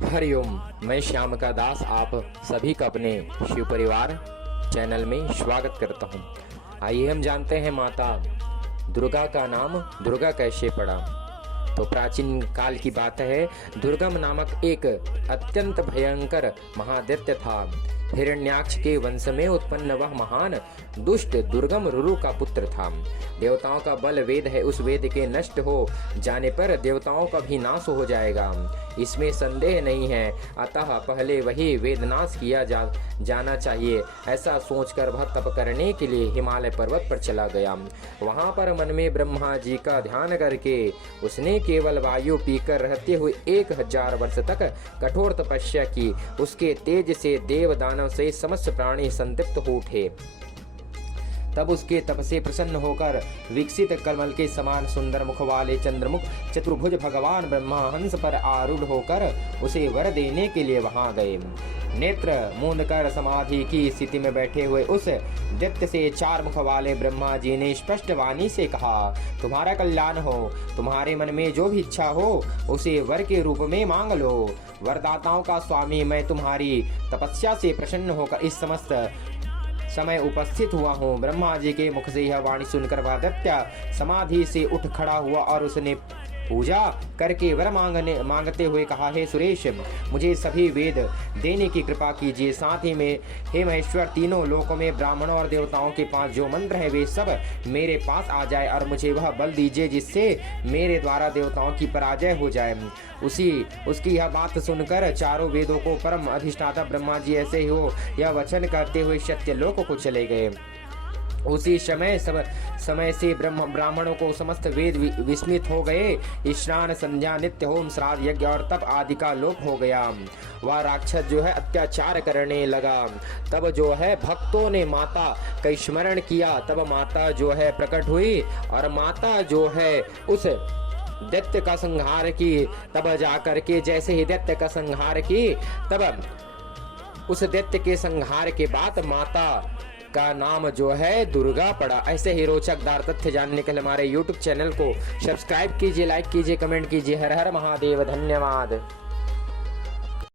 हरिओम। मैं श्याम का दास आप सभी का अपने शिव परिवार चैनल में स्वागत करता हूं। आइए हम जानते हैं माता दुर्गा का नाम दुर्गा कैसे पड़ा। तो प्राचीन काल की बात है, दुर्गम नामक एक अत्यंत भयंकर महादैत्य था। हिरण्याक्ष के वंश में उत्पन्न वह महान दुष्ट दुर्गम रुरु का पुत्र था। देवताओं का बल वेद है, उस वेद के नष्ट हो जाने पर देवताओं का भी नाश हो जाएगा, इसमें संदेह नहीं है। अतः पहले वही वेदनाश किया जाना चाहिए। ऐसा सोचकर वह तप करने के लिए हिमालय पर्वत पर चला गया। वहां पर मन में ब्रह्मा जी का ध्यान करके उसने केवल वायु पीकर रहते हुए 1000 वर्ष तक कठोर तपस्या की। उसके तेज से देव दानव से समस्त प्राणी संतप्त हो उठे। तब उसके तप से प्रसन्न होकर विकसित कमल के समान सुंदर मुख वाले चंद्रमुख चतुर्भुज भगवान ब्रह्मा हंस पर आरूढ़ होकर उसे वर देने के लिए वहां गए। नेत्र मूंद कर समाधि की स्थिति में बैठे हुए उस दैत्य से 4 मुख वाले ब्रह्मा जी ने स्पष्ट वाणी से कहा, तुम्हारा कल्याण हो। तुम्हारे मन में जो भी इच्छा हो उसे वर के रूप में मांग लो। वरदाताओं का स्वामी मैं तुम्हारी तपस्या से प्रसन्न होकर इस समस्त समय उपस्थित हुआ हूँ। ब्रह्मा जी के मुख से यह वाणी सुनकर वह दैत्य समाधि से उठ खड़ा हुआ और उसने पूजा करके वर मांगते हुए कहा, हे सुरेश, मुझे सभी वेद देने की कृपा कीजिए। साथ ही में हे महेश्वर, तीनों लोकों में ब्राह्मणों और देवताओं के पास जो मंत्र है वे सब मेरे पास आ जाए और मुझे वह बल दीजिए जिससे मेरे द्वारा देवताओं की पराजय हो जाए। उसकी यह बात सुनकर चारों वेदों को परम अधिष्ठाता ब्रह्मा जी ऐसे ही हो यह वचन करते हुए सत्यलोक को चले गए। उसी समय से ब्राह्मणों को समस्त वेद विस्मित हो गए। स्नान संध्या नित्य होम श्राद्ध यज्ञ और तप आदि का लोप हो गया। वह राक्षस जो है अत्याचार करने लगा। तब जो है भक्तों ने माता का स्मरण किया। तब माता जो है प्रकट हुई और माता जो है उस दैत्य का संहार की। तब जाकर के जैसे ही दैत्य का संहार की, तब उस दैत्य के संहार के बाद माता का नाम जो है दुर्गा पड़ा। ऐसे ही रोचकदार तथ्य जानने के लिए हमारे YouTube चैनल को सब्सक्राइब कीजिए, लाइक कीजिए, कमेंट कीजिए। हर हर महादेव। धन्यवाद।